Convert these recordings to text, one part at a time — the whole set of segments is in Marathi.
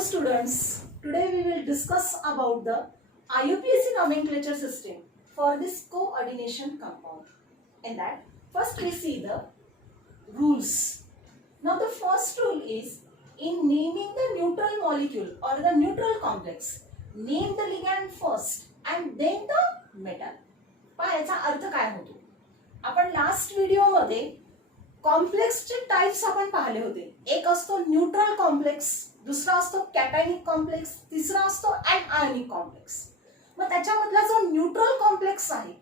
students, today we will discuss about the IUPAC nomenclature system for this coordination compound. In that, first we see the rules. Now the first rule is in naming the neutral molecule or the neutral complex, name the ligand first and then the metal. पण याचा अर्थ काय होतो? आपण लास्ट व्हिडिओ मध्ये कॉम्प्लेक्सचे टाइप्स आपण पाहिले होते. एक असतो न्यूट्रल कॉम्प्लेक्स, दुसरा असतो कॅटायनिक कॉम्प्लेक्स, तिसरा असतो ऍनआयनिक कॉम्प्लेक्स. मग त्याच्यामधला जो न्यूट्रल कॉम्प्लेक्स आहे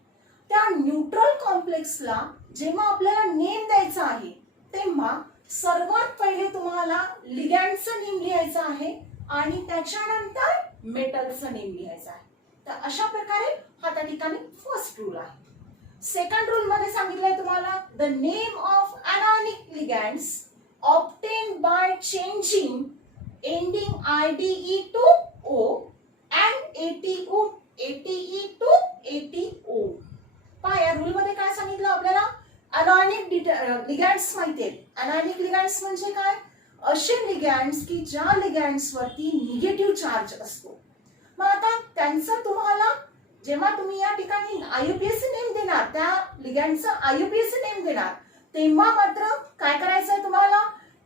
त्या न्यूट्रल कॉम्प्लेक्सला जेव्हा आपल्याला नेम द्यायचा आहे तेव्हा सर्वात पहिले तुम्हाला लिगँडचं नेम लिहायचं आहे आणि त्याच्यानंतर मेटलचं नेम लिहायचं आहे. तर अशा प्रकारे हा त्या ठिकाणी फर्स्ट रूल आहे. सेकंड रूल मध्ये सांगितलंय तुम्हाला the name of anionic ligands obtained by changing ending IDE to O and ATE to ATO. पहा या रूल मध्ये काय सांगितलं आपल्याला? anionic ligands माहितीये. anionic ligands म्हणजे काय? असे लिगँड्स की ज्या लिगँड्स वरती निगेटिव्ह चार्ज असतो. मग आता त्यांचं तुम्हाला जेव्हा तुम्ही या ठिकाणी आययुपीएसी नेम देणार, त्या लिगँडचं आययुपीएसी नेम देणार, तेव्हा मात्र काय करायचंय तुम्हाला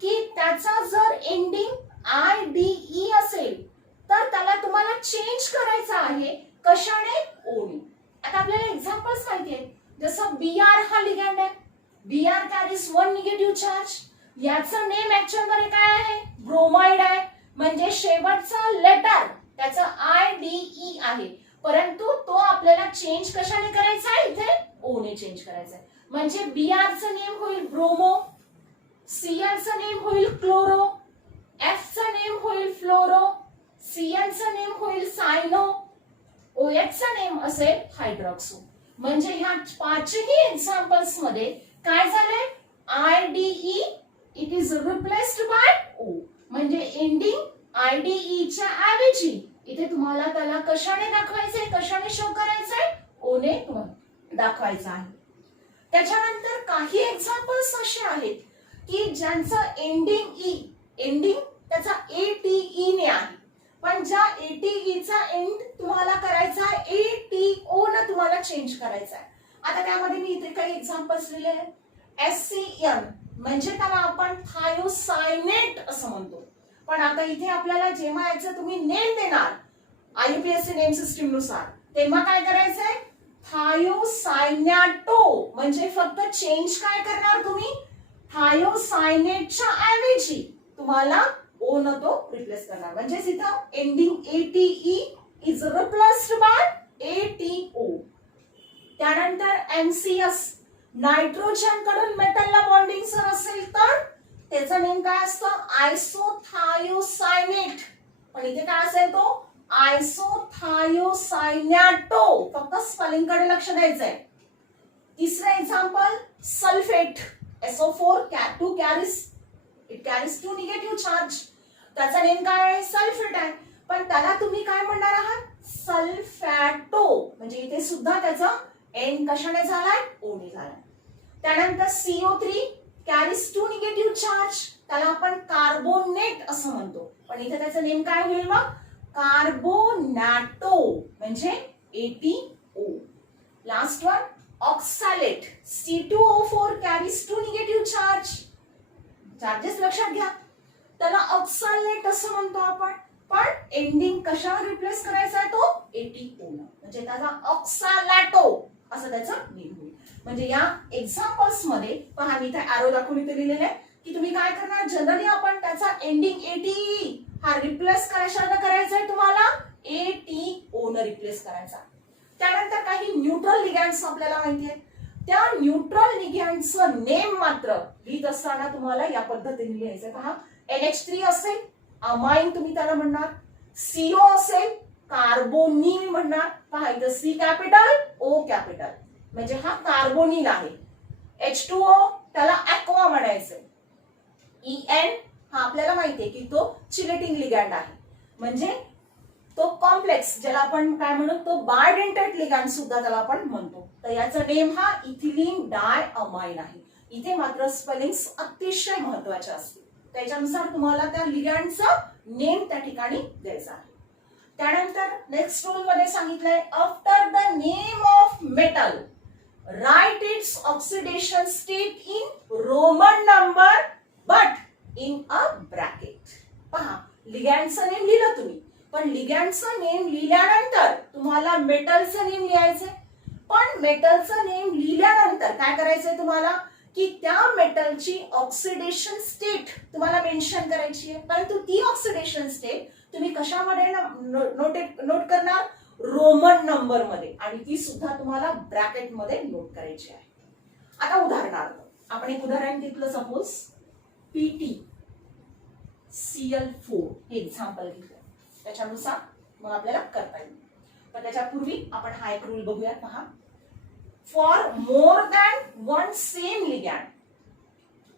की त्याचा जर एंडिंग IDE असेल तर त्याला तुम्हाला चेंज करायचं आहे. कशाने? ओने. आता आपल्याला एक्झाम्पल्स माहिती आहेत. जसं BR हा लिगँड आहे. BR carries one negative charge. याचं नेम ऍक्च्युअल मध्ये काय आहे? ब्रोमाइड आहे. म्हणजे शेवटचा लेटर त्याचं IDE आहे. परंतु तो आपल्याला चेंज कशाने करायचा आहे? इथे ओने चेंज करायचा आहे. म्हणजे BR चं नेम होईल ब्रोमो, Cl चं नेम होईल क्लोरो, F चं नेम होईल फ्लोरो, Cn चं नेम होईल सायनो, OH चं नेम असेल हायड्रॉक्सो. म्हणजे ह्या पाचही एक्झाम्पल्स मध्ये काय झाले? IDE it is replaced by O. म्हणजे एंडिंग IDE च्या ऐवजी इथे तुम्हाला त्याला कशाने दाखवायचंय? कशाने शो करायचंय? ओने दाखवायचं आहे. त्याच्यानंतर काही एक्झाम्पल्स असे आहेत की ज्यांचं एंडिंग त्याचा ATE ने आहे, पण ज्या ATE चा एंड तुम्हाला करायचा आहे ATO ने तुम्हाला चेंज करायचा आहे. आता त्यामध्ये मी इथे काही एक्झाम्पल्स लिहिले SCN म्हणजे त्याला आपण थायोसायनेट असं म्हणतो. पण आता इथे आपल्याला जेव्हा याचं तुम्ही नेम देणार आययुपीएसी नेम सिस्टीम नुसार तेव्हा काय करायचंय? थायोसायनॅटो. म्हणजे फक्त चेंज काय करणार तुम्ही? थायोसायनेटच्या ऐवजी तुम्हाला ओ न तो रिप्लेस करणार. म्हणजे इथं ending ATE is replaced by ATO. त्यानंतर NCS नायट्रोजन कडून मेटलला बॉन्डिंग सर असेल तर त्याचं नेम काय असतं? आयसोथायोसायनेट. पण इथे काय असेल तो? आयसोथायोसायनॅटो. फक्त स्पेलिंग कडे लक्ष द्यायचंय. तिसरं example sulphate SO4 2 carries two negative charge. त्याचा नेम काय आहे? सल्फेट आहे. पण त्याला तुम्ही काय म्हणणार आहात? सल्फॅटो. म्हणजे इथे सुद्धा त्याचा एंड कशाने झालाय? ओने झालाय. त्यानंतर CO3 carries two negative charge. त्याला आपण कार्बोनेट असं म्हणतो. पण इथे त्याचं नेम काय होईल मग? कार्बोनॅटो. म्हणजे ATO. Last one oxalate C2O4 carries two negative charge. Charges लक्षात घ्या. त्याला ऑक्सॅलेट असं म्हणतो आपण. पण एंडिंग कशावर रिप्लेस करायचा आहे तो? ATO. म्हणजे त्याचा ऑक्सॅलॅटो असं त्याचं नेम होईल. म्हणजे या एक्झाम्पल्स मध्ये पहा मी इथे एरो दाखवून इथे लिहिलेलं आहे की तुम्ही काय करणार? जनरली आपण त्याचा एंडिंग ATE हा रिप्लेस कशाने करायचा आहे तुम्हाला? ATO ने रिप्लेस करायचा. त्यानंतर काही न्यूट्रल लिगँड्स आपल्याला माहिती आहे. त्या न्यूट्रल लिगँडचं नेम मात्र लिहित असताना तुम्हाला या पद्धतीने लिहायचंय. पहा NH3 असेल अमाइन तुम्ही त्याला म्हणणार. CO असेल कार्बोनिल म्हणणार. पहा इथं C कॅपिटल O कॅपिटल म्हणजे हा कार्बोनिल आहे. H2O त्याला ॲक्वा म्हणायचं. EN हा आपल्याला माहितीये की तो चिलेटिंग लिगँड आहे. म्हणजे तो कॉम्प्लेक्स ज्याला आपण काय म्हणू? तो बायडेंटेट लिगँड सुद्धा त्याला आपण म्हणतो. तर याचा नेम हा इथिलीन डाय अमाइन आहे. इथे मात्र स्पेलिंग्स अतिशय महत्वाच्या असतील. त्याच्यानुसार तुम्हाला त्या लिगँडचं नेम त्या ठिकाणी द्यायचा आहे. त्यानंतर नेक्स्ट रूल मध्ये सांगितलंय after the name of metal write its oxidation state in Roman number but in a bracket. पहा, लिगँडचं नेम लिहिलं तुम्ही, पण लिगँडचं नेम लिहिल्यानंतर तुम्हाला मेटलचं नेम लिहायचंय. पण मेटलचं नेम लिहिल्यानंतर काय करायचंय तुम्हाला की त्या मेटलची ऑक्सिडेशन स्टेट तुम्हाला मेन्शन करायची आहे. परंतु ती ऑक्सिडेशन स्टेट तुम्ही कशामध्ये नोट करणार? रोमन नंबर मध्ये, आणि ती सुद्धा तुम्हाला ब्रॅकेट मध्ये नोट करायची आहे. आता उदाहरणार्थ आपण एक उदाहरण घेतलं, सपोज PT Cl4 हे एक्झाम्पल घेतलं, त्याच्यानुसार मग आपल्याला करता येईल. पण त्याच्यापूर्वी आपण हा एक रूल बघूया. पहा, for more than one same ligand,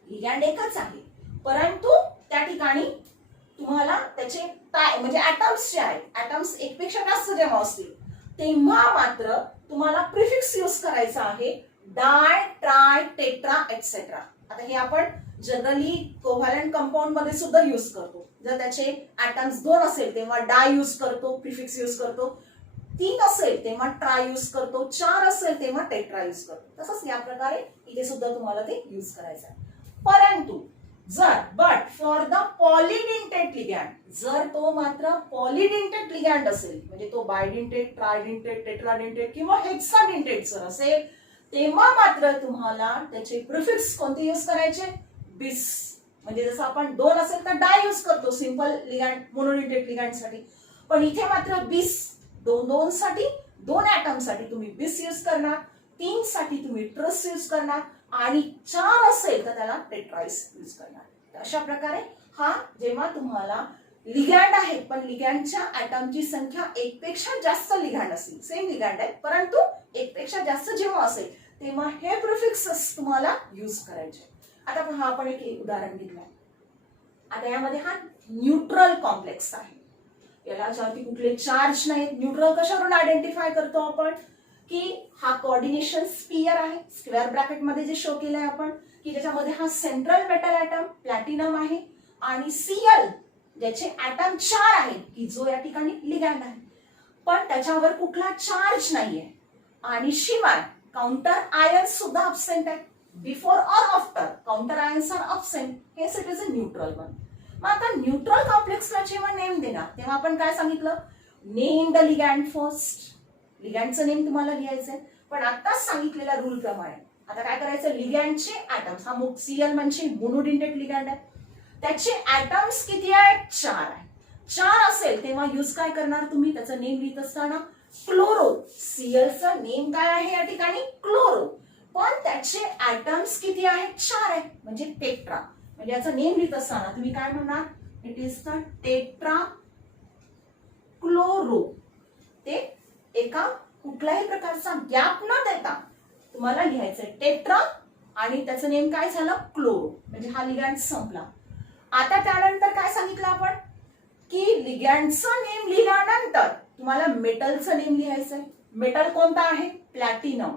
ligand एकच आहे परंतु त्या ठिकाणी तुम्हाला त्याचे म्हणजे ऍटम्स जे आहेत, ऍटम्स एकपेक्षा जास्त जेव्हा असतील तेव्हा मात्र तुम्हाला प्रिफिक्स यूज करायचा आहे, डाय, ट्राय, टेट्रा एक्सेट्रा. आता हे आपण जनरली कोव्हॅलंट कंपाऊंड मध्ये सुद्धा यूज करतो. जर त्याचे ऍटम्स 2 असेल तेव्हा डाय यूज करतो, प्रिफिक्स यूज करतो. 3 असेल तेव्हा ट्राय यूज करतो, 4 असेल तेव्हा टेट्रा यूज करतो. तसंच या प्रकारे इथे सुद्धा तुम्हाला ते यूज करायचं आहे. परंतु जर बट फॉर द पॉलिडेंटेट लिगँड, जर तो मात्र पॉलिडेंटेट लिगँड असेल, म्हणजे तो बायडेंटेट, ट्रायडेंटेट, टेट्राडेंटेट किंवा हेक्साडेंटेट जर असेल, तेव्हा मात्र तुम्हाला त्याचे प्रिफिक्स कोणते यूज करायचे? बिस. म्हणजे जसं आपण 2 असेल तर डाय यूज करतो सिंपल लिगँड, मोनोडेंटेट लिगँड साठी, पण इथे मात्र बिस. 2 साठी, 2 ऍटम साठी तुम्ही बिस यूज करणार, 3 साठी तुम्ही ट्रस यूज करणार, आणि 4 असेल तर त्याला टेट्राइस यूज करणार. अशा प्रकारे हा जेव्हा तुम्हाला लिगँड आहे पण लिगँडच्या ऍटमची संख्या 1 पेक्षा जास्त लिगँड असेल, सेम लिगँड आहे परंतु 1 पेक्षा जास्त जेव्हा असेल तेव्हा हे प्रिफिक्सेस तुम्हाला यूज करायचे. आता पहा, आपण एक उदाहरण घेतलंय. आता यामध्ये हा न्यूट्रल कॉम्प्लेक्स आहे, याला ज्यावरती कुठले चार्ज नाहीत. न्यूट्रल कशावरून आयडेंटिफाय करतो आपण? की हा कोऑर्डिनेशन स्फियर आहे, स्क्वेअर ब्रॅकेट मध्ये जे शो केलंय आपण, की ज्याच्यामध्ये हा सेंट्रल मेटल ऍटम प्लॅटिनम आहे, आणि Cl ज्याचे ऍटम 4 आहेत, की जो या ठिकाणी लिगँड आहे, पण त्याच्यावर कुठला चार्ज नाहीये, आणि शिवाय काउंटर आयन्स सुद्धा अब्सेंट आहे. Before or after counter ions are absent, हेच it is a neutral one. मग आता न्यूट्रल कॉम्प्लेक्सला जेव्हा नेम देणार तेव्हा आपण काय सांगितलं? Name the ligand first. लिगँडचं नेम तुम्हाला लिहायचंय, पण आताच सांगितलेल्या रूल प्रमाणे आता काय करायचं? लिगँडचे ऍटम्स, हा Cl म्हणजे मोनोडेंटेट लिगँड आहे, त्याचे ऍटम्स किती आहेत? 4 आहे. 4 असेल तेव्हा यूज काय करणार तुम्ही? त्याचं नेम लिहित असताना क्लोरो. Clचं नेम काय आहे या ठिकाणी? क्लोरो. पण त्याचे ऍटम्स किती आहेत? 4 आहे, म्हणजे टेट्रा. म्हणजे याचं नेम लिहित असताना तुम्ही काय म्हणणार? It is the tetra chloro. ते एका कुठल्याही प्रकारचा गॅप न देता तुम्हाला लिहायचंय टेट्रा, आणि त्याचं नेम काय झालं? क्लोरो. म्हणजे हा लिगँड संपला. आता त्यानंतर काय सांगितलं आपण? की लिगँडचं नेम लिहिल्यानंतर तुम्हाला मेटलचं नेम लिहायचंय. मेटल कोणता आहे? प्लॅटिनम.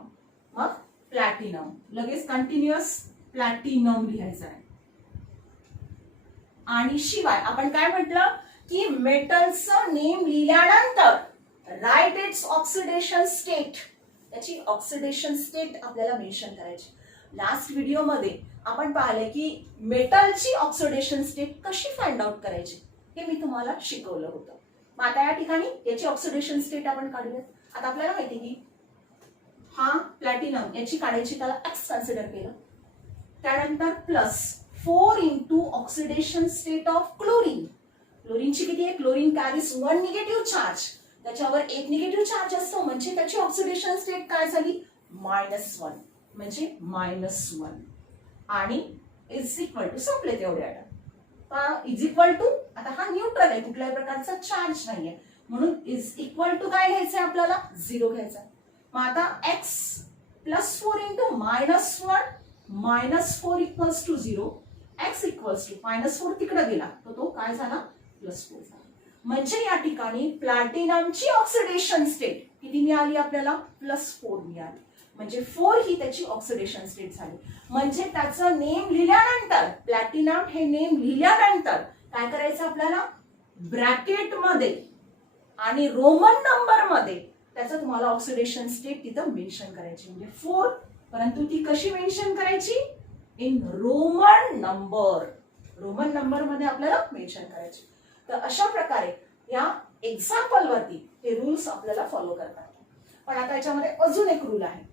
मग प्लॅटिनम लगेच कंटिन्युअस प्लॅटिनम लिहायचं आहे. आणि शिवाय आपण काय म्हटलं की मेटलचं नेम लिहिल्यानंतर राईट इट्स ऑक्सिडेशन स्टेट, त्याची ऑक्सिडेशन स्टेट आपल्याला मेन्शन करायची. लास्ट व्हिडिओ मध्ये आपण पाहिले की मेटलची ऑक्सिडेशन स्टेट कशी फाइंड आउट करायची हे मी तुम्हाला शिकवलं होतं. मग आता या ठिकाणी याची ऑक्सिडेशन स्टेट आपण काढूयात. आता आपल्याला माहिती की हा प्लॅटिनम याची काढायची, त्याला X कन्सिडर केलं, त्यानंतर plus 4 into oxidation state of chlorine. क्लोरीनची किती आहे? क्लोरीन कॅरीज 1 निगेटिव्ह चार्ज, त्याच्यावर 1 निगेटिव्ह चार्ज असतो, म्हणजे त्याची ऑक्सिडेशन स्टेट काय झाली? -1, म्हणजे -1. आणि इज इक्वल टू, संपले तेवढे आटा. इज इक्वल टू, आता हा न्यूट्रल आहे, कुठल्याही प्रकारचा चार्ज नाहीये, म्हणून इज इक्वल टू काय घ्यायचंय आपल्याला? 0 घ्यायचा. मग आता x plus 4 into -1 -4 equals to 0, x equals to -4 तिकडे गेला तर तो काय झाला? +4 झाला. म्हणजे या ठिकाणी प्लॅटिनमची ऑक्सिडेशन स्टेट किती मिळाली आपल्याला? +4 मिळाली. म्हणजे 4 ही त्याची ऑक्सिडेशन स्टेट झाली. म्हणजे त्याचं नेम लिहिल्यानंतर, प्लॅटिनम हे नेम लिहिल्यानंतर काय करायचं आपल्याला? ब्रॅकेटमध्ये आणि रोमन नंबर मध्ये त्याचं तुम्हाला ऑक्सिडेशन स्टेट तिथं मेन्शन करायची, म्हणजे 4, परंतु ती कशी मेन्शन करायची? In Roman number. Roman number मध्ये आपल्याला मेन्शन करायची. तर अशा प्रकारे या एक्झाम्पल वरती हे रूल्स आपल्याला फॉलो करतात. पण आता याच्यामध्ये अजून एक रूल आहे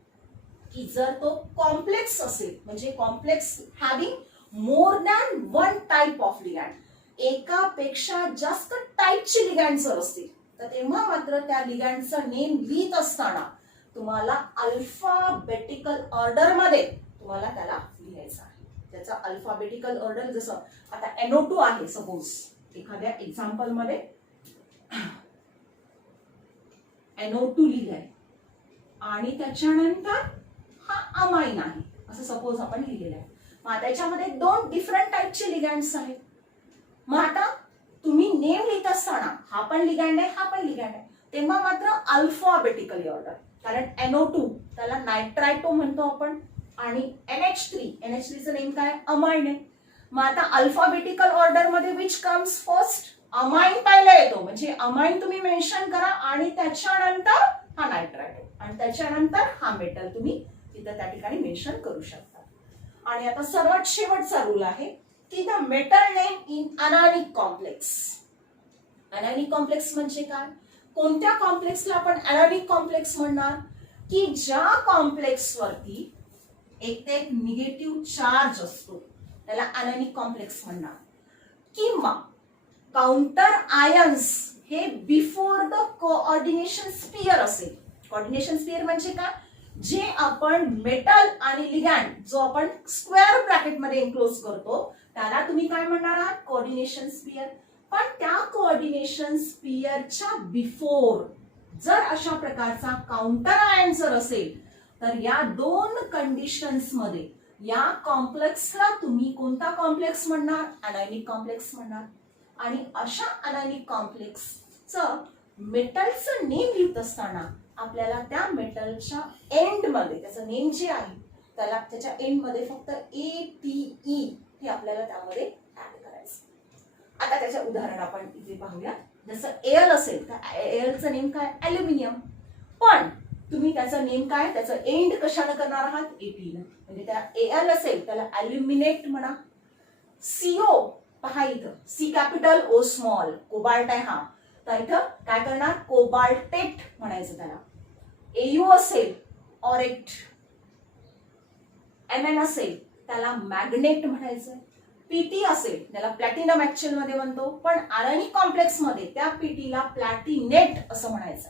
की जर तो कॉम्प्लेक्स असेल, म्हणजे complex having more than one type of ligand, एकापेक्षा जास्त टाइपची लिगॅंड जर असतील, तर तेव्हा मात्र त्या लिगॅंडचं नेम लिहित असताना तुम्हाला अल्फाबेटिकल ऑर्डर मध्ये तुम्हाला त्याला लिहायचं आहे. त्याचा अल्फाबेटिकल ऑर्डर, जसं आता NO2 आहे सपोज, एखाद्या एक्झाम्पल मध्ये NO2 लिहिलंय आणि त्याच्यानंतर हा अमाइन आहे असं सपोज आपण लिहिलेलं आहे. मग त्याच्यामध्ये 2 डिफरंट टाइपचे लिगॅंड्स आहेत. मग आता तुम्ही नेम लिहित असताना हा पण लिगॅंड आहे, हा पण लिगॅंड आहे, तेव्हा मात्र अल्फाबेटिकली ऑर्डर. कारण NO2 त्याला नायट्रायटो म्हणतो आपण, आणि NH3चं नेम काय? अमाइन आहे. मग आता अल्फाबेटिकल ऑर्डर मध्ये विच कम्स फर्स्ट? अमाइन पहिला येतो, म्हणजे अमाइन तुम्ही मेन्शन करा आणि त्याच्यानंतर हा नायट्रायटो आणि त्याच्यानंतर हा मेटल तुम्ही तिथं त्या ठिकाणी मेन्शन करू शकता. आणि आता सर्वात शेवटचा रूल आहे की the metal name in anionic complex. Anionic complex म्हणजे काय? कोणत्या कॉम्प्लेक्सला आपण अनायनिक कॉम्प्लेक्स म्हणणार? की ज्या कॉम्प्लेक्स वरती एक ते एक निगेटिव्ह चार्ज असतो त्याला अनायनिक कॉम्प्लेक्स म्हणणार, किंवा काउंटर आयन्स हे बिफोर द कोऑर्डिनेशन स्पियर असेल. कोऑर्डिनेशन स्पियर म्हणजे काय? जे आपण मेटल आणि लिगॅंड जो आपण स्क्वेअर ब्रॅकेट मध्ये एन्क्लोज करतो त्याला तुम्ही काय म्हणणार आहात? Coordination sphere. पण त्या कोऑर्डिनेशन स्पियरच्या बिफोर जर अशा प्रकारचा काउंटर आयन जर असेल, तर या 2 कंडिशन्स मध्ये या कॉम्प्लेक्सला तुम्ही कोणता कॉम्प्लेक्स म्हणणार? अनायनिक कॉम्प्लेक्स म्हणणार. आणि अशा अनायनिक कॉम्प्लेक्सचं मेटलचं नेम लिहित असताना आपल्याला त्या मेटलच्या एंड मध्ये त्याचं नेम जे आहे त्याला त्याच्या एंड मध्ये फक्त ATE हे आपल्याला त्यामध्ये ऍड करायचं. आता त्याचं उदाहरण आपण इथे पाहूया. जसं Al असेल तर Alचं नेम काय? ॲल्युमिनियम. पण तुम्ही त्याचं नेम काय? त्याचं एंड कशाने करणार आहात? AT ने. म्हणजे त्या Al असेल त्याला ॲल्युमिनेट म्हणा. CO पहा इथं, C capital O small, cobalt आहे हा, तर इथं काय करणार? कोबाल्टेट म्हणायचं त्याला. AU असेल ऑरेट, Mn असेल त्याला मॅग्नेट म्हणायचं. PT असेल त्याला प्लॅटिनम ऍक्च्युअल मध्ये म्हणतो, पण अनायनिक कॉम्प्लेक्स मध्ये त्या PT ला प्लॅटिनेट असं म्हणायचं.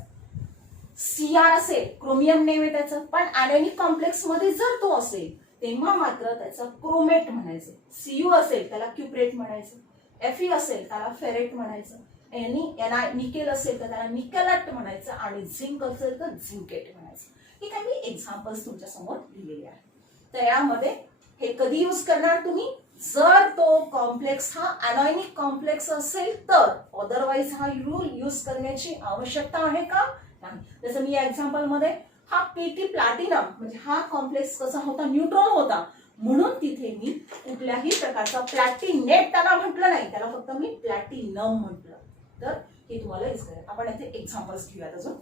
Cr असेल क्रोमियम नेम आहे त्याचं, पण अनायनिक कॉम्प्लेक्स मध्ये जर तो असेल तेव्हा मात्र त्याचं क्रोमेट म्हणायचं. Cu असेल त्याला क्युप्रेट म्हणायचं. Fe असेल त्याला फेरेट म्हणायचं. निकेल असेल तर त्याला निकेलट म्हणायचं. आणि झिंक असेल तर झिंकेट म्हणायचं. ही काही मी एक्झाम्पल्स तुमच्या समोर लिहिलेली आहे. तर यामध्ये हे कधी यूज करणार तुम्ही? जर तो कॉम्प्लेक्स हा अनायनिक कॉम्प्लेक्स असेल तर. अदरवाईज हा रूल यूज करण्याची आवश्यकता आहे का? नाही. जसं मी या एक्झाम्पल मध्ये हा PT प्लॅटिनम म्हणजे हा कॉम्प्लेक्स कसा होता? न्यूट्रॉन होता, म्हणून तिथे मी कुठल्याही प्रकारचा प्लॅटिनेट त्याला म्हटलं नाही, त्याला फक्त मी प्लॅटिनम म्हटलं. तर हे तुम्हाला यूज करेल. आपण इथे एक्झाम्पल्स घेऊयात अजून.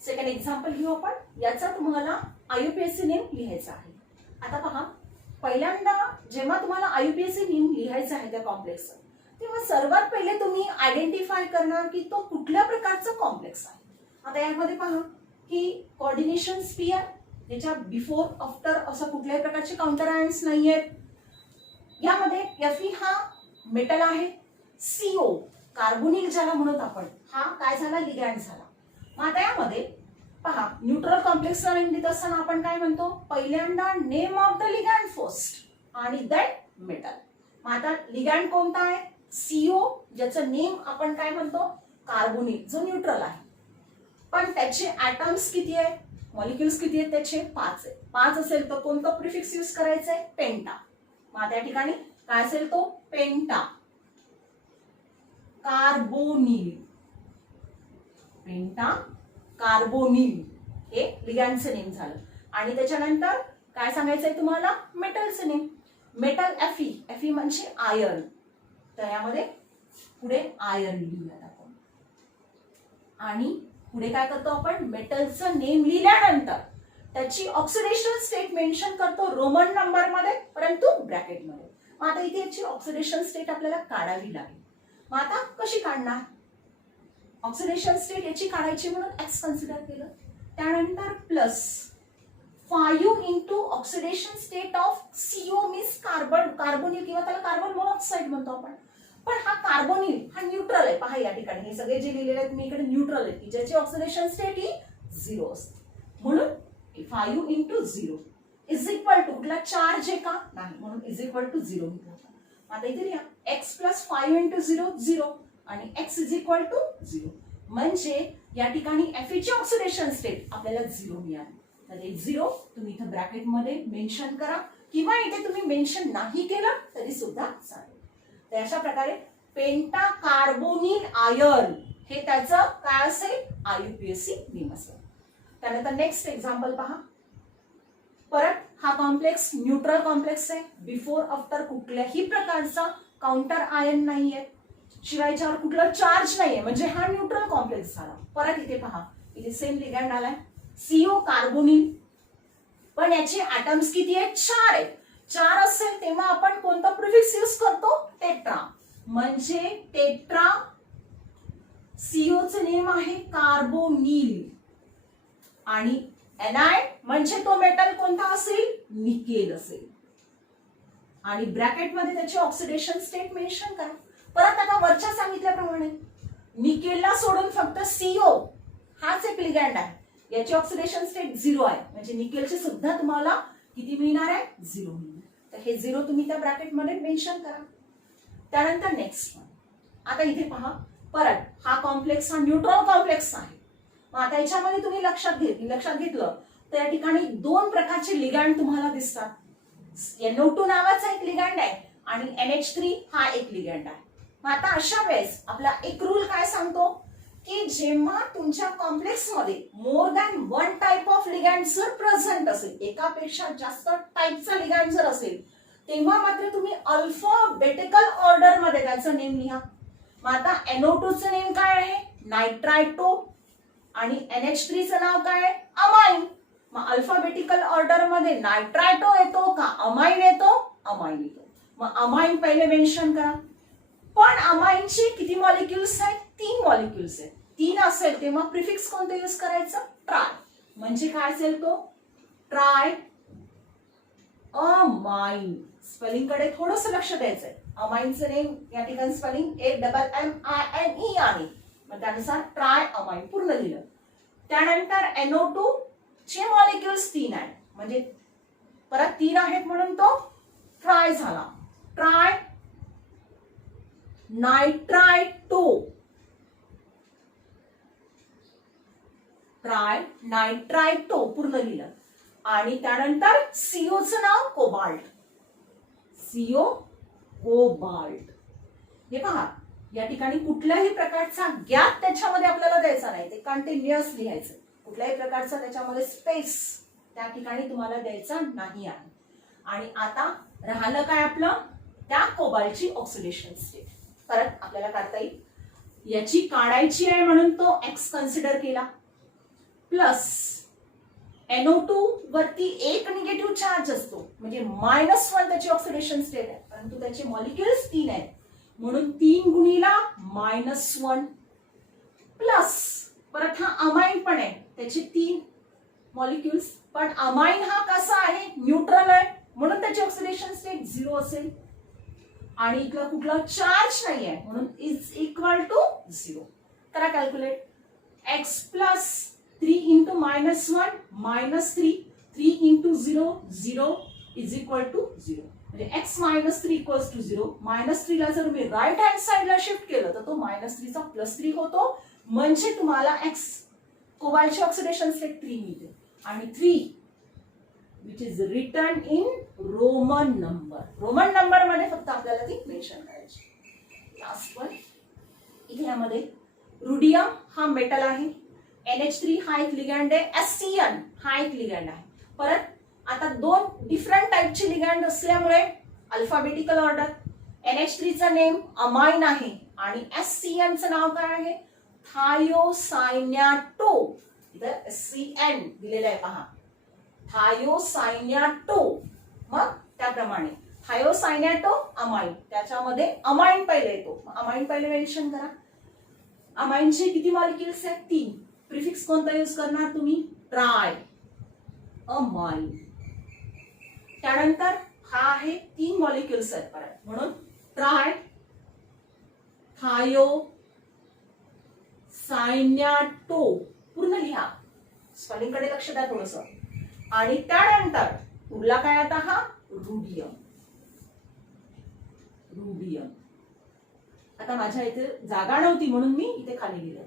सेकंड एक्झाम्पल घेऊ आपण. याचा तुम्हाला IUPAC नेम लिहायचा आहे. आता पहा, पहिल्यांदा जेव्हा तुम्हाला IUPAC नेम लिहायचा आहे त्या कॉम्प्लेक्सचा, तेव्हा सर्वात पहिले तुम्ही आयडेंटिफाय करणार की तो कुठल्या प्रकारचा कॉम्प्लेक्स आहे. आता यामध्ये पहा की कोऑर्डिनेशन स्पियर, ज्याच्या बिफोर आफ्टर असं कुठल्याही प्रकारचे काउंटर आयन्स नाहीयेत. यामध्ये Fe हा मेटल आहे. CO कार्बोनिल ज्याला म्हणत आपण, हा काय झाला? लिगॅंड झाला. मग आता यामध्ये पहा, न्यूट्रल कॉम्प्लेक्सला नेम देत असताना आपण काय म्हणतो? पहिल्यांदा name of the ligand first आणि देन मेटल. मग आता लिगॅंड कोणता आहे? CO, ज्याचं नेम आपण काय म्हणतो? कार्बोनिल, जो न्यूट्रल आहे. पण त्याचे ऍटम्स किती आहेत? मॉलिक्युल्स किती आहेत त्याचे? 5 आहेत. 5 असेल तर कोणतं प्रिफिक्स यूज करायचंय? पेंटा. मग त्या ठिकाणी काय असेल तो? पेंटा कार्बोनिल. पेंटा कार्बोनिल हे लिगॅंडचं नेम झालं. आणि त्याच्यानंतर काय सांगायचंय तुम्हाला? मेटलचं नेम. मेटल Fe म्हणजे आयर्न, तर यामध्ये पुढे आयर्न लिहूयात आपण. आणि पुढे काय करतो आपण, मेटलचं नेम लिहिल्यानंतर त्याची ऑक्सिडेशन स्टेट मेन्शन करतो रोमन नंबर मध्ये, परंतु ब्रॅकेट मध्ये. मग आता इथे याची ऑक्सिडेशन स्टेट आपल्याला काढावी लागेल. मग आता कशी काढणार, ऑक्सिडेशन स्टेट याची काढायची म्हणून एक्स कन्सिडर केलं. त्यानंतर plus 5 into oxidation state of CO means carbonyl किंवा त्याला कार्बन मोनॉक्साईड म्हणतो आपण. पण हा कार्बोनिल हा न्यूट्रल आहे. पहा या ठिकाणी हे सगळे जे लिहिलेले आहेत मी इकडे न्यूट्रल आहे की ज्याची ऑक्सिडेशन स्टेट ही 0 असते. म्हणून 5 इंटू 0 इज इक्वल टू कुठला चार्ज आहे का, नाही, म्हणून इज इक्वल टू 0 लिहितो. आता इथे लिहा x प्लस 5 इंटू 0 0 आणि x इज इक्वल टू 0. म्हणजे या ठिकाणी Fe ची ऑक्सिडेशन स्टेट आपल्याला 0 मिळाली. तर एक 0 तुम्ही इथे ब्रॅकेट मध्ये मेन्शन करा किंवा इथे तुम्ही मेन्शन नाही केलं तरी सुद्धा चालेल. तर अशा प्रकारे पेंटा कार्बोनिल आयर्न हे त्याचं काय असेल, IUPAC नेम असेल. त्यानंतर नेक्स्ट एक्झाम्पल पहा. परत हा कॉम्प्लेक्स न्यूट्रल कॉम्प्लेक्स आहे. बिफोर आफ्टर कुठल्याही प्रकारचा काउंटर आयन नाहीये, शिवाय याच्यावर कुठला चार्ज नाहीये, म्हणजे हा न्यूट्रल कॉम्प्लेक्स झाला. परत इथे पहा, इथे सेम लिगँड आलाय CO कार्बोनिल, पण याचे ऍटम्स किती आहेत, 4 आहेत. 4 असेल तेव्हा आपण कोणता प्रिफिक्स यूज करतो, टेट्रा. म्हणजे टेट्रा, COचं नेम आहे कार्बोनिल आणि Ni म्हणजे तो मेटल कोणता असेल, निकेल असेल. आणि ब्रॅकेट मध्ये त्याची ऑक्सिडेशन स्टेट मेन्शन करा. परत आता वरच्या सांगितल्याप्रमाणे निकेलला सोडून फक्त CO हाच एक लिगँड आहे, याची ऑक्सिडेशन स्टेट 0 आहे. म्हणजे निकेलचे सुद्धा तुम्हाला किती मिळणार आहे, 0 मिळणार. तर हे 0 तुम्ही त्या ब्रॅकेट मध्ये मेन्शन करा. त्यानंतर नेक्स्ट आता इथे पहा, परत हा कॉम्प्लेक्स हा न्यूट्रल कॉम्प्लेक्स आहे. मग आता याच्यामध्ये तुम्ही लक्षात घेतलं तर या ठिकाणी 2 प्रकारचे लिगँड तुम्हाला दिसतात. NO2 नावाचा एक लिगँड आहे आणि NH3 हा एक लिगँड आहे. मग आता अशा वेळेस आपला एक रूल काय सांगतो की जेव्हा तुमच्या कॉम्प्लेक्स मध्ये more than 1 type of ligand जर प्रेझेंट असेल, एकापेक्षा जास्त टाइपचा लिगँड जर असेल, तेव्हा मात्र तुम्ही अल्फाबेटिकल ऑर्डर मध्ये त्याचं नेम लिहा. मग आता NO2 चं नेम काय आहे, नायट्रायटो, आणि NH3 चं नाव काय आहे, अमाइन. मग अल्फाबेटिकल ऑर्डर मध्ये नायट्रायटो येतो का अमाइन येतो, अमाइन येतो. मग अमाइन पहिले मेन्शन करा. पण अमाइनचे किती मॉलिक्युल्स आहेत, 3 मॉलिक्युल्स आहेत. 3 असेल तेव्हा प्रिफिक्स कोणतं यूज करायचं, ट्राय. म्हणजे काय असेल तो, ट्राय अमाइन. स्पेलिंग कडे थोडंसं लक्ष द्यायचंय. अमाइनचं नेम या ठिकाणी स्पेलिंग AMMINE आहे. मग त्यानुसार ट्राय अमाइन पूर्ण लिहिलं. त्यानंतर NO2 चे मॉलिक्युल्स 3 आहेत, म्हणजे परत 3 आहेत म्हणून तो ट्राय झाला. ट्राय नायट्रायटो, ट्राय नायट्रायटो पूर्ण लिहिलं. आणि त्यानंतर COचं नाव कोबाल्ट, CO कोबाल्ट. हे पहा या ठिकाणी कुठल्याही प्रकारचा गॅप त्याच्यामध्ये आपल्याला द्यायचा नाही, ते कंटिन्युअस लिहायचं. कुठल्याही प्रकारचा त्याच्यामध्ये स्पेस त्या ठिकाणी तुम्हाला द्यायचा नाही आहे. आणि आता राहिलं काय आपलं, त्या कोबाल्टची ऑक्सिडेशन स्टेट. परत आपल्याला काढता येईल, याची काढायची आहे म्हणून तो एक्स कन्सिडर केला. प्लस NO2 वरती एक निगेटिव्ह चार्ज असतो, म्हणजे -1 त्याची ऑक्सिडेशन स्टेट आहे, परंतु त्याचे मॉलिक्युल्स 3 आहेत म्हणून 3 गुणिला -1 प्लस परत हा अमाइन पण आहे, त्याचे 3 मॉलिक्युल्स. पण अमाइन हा कसा आहे, न्यूट्रल आहे म्हणून त्याची ऑक्सिडेशन स्टेट 0 असेल. आणि इथला कुठला चार्ज नाही आहे म्हणून इज इक्वल टू 0. करा calculate. x plus 3 into -1 -3, 3 into 0 0 is equal to 0. म्हणजे x -3 इक्वल्स टू 0. -3 ला जर मी राईट हँड साइडला शिफ्ट केलं तर तो -3 चा +3 होतो. म्हणजे तुम्हाला x कोबाल्टची ऑक्सिडेशन स्टेट 3 मिळते. आणि 3 which is written in Roman number. Roman number मध्ये फक्त आपल्याला ती मेन्शन करायची. लास्ट वन इथे यामध्ये रुडियम हा मेटल आहे, NH3 हा एक लिगँड आहे, SCN हा एक लिगँड आहे. परत आता 2 डिफरंट टाइपचे लिगँड असल्यामुळे अल्फाबेटिकल ऑर्डर. NH3चं नेम अमाइन आहे आणि SCNचं नाव काय आहे? थायोसायन्याटो. इथं SCN दिलेलं आहे पहा, थायोसायन्याटो. मग त्याप्रमाणे थायोसायन्याटो अमाइन, त्याच्यामध्ये अमाइन पहिले येतो. अमाइन पहिले मेन्शन करा. अमाइनचे किती मॉलिक्युल्स आहेत? 3. प्रिफिक्स कोणता यूज करणार तुम्ही? Try amine. त्यानंतर हा आहे 3 मॉलिक्युल्स आहेत परत, म्हणून ट्राय थायो सायन्याटो. पूर्ण लिहा, स्पेलिंग कडे लक्ष द्या थोडंसं. आणि त्यानंतर उरला काय आता? हा रुबियम. रुबियम. आता माझ्या इथे जागा नव्हती म्हणून मी इथे खाली लिहिलं,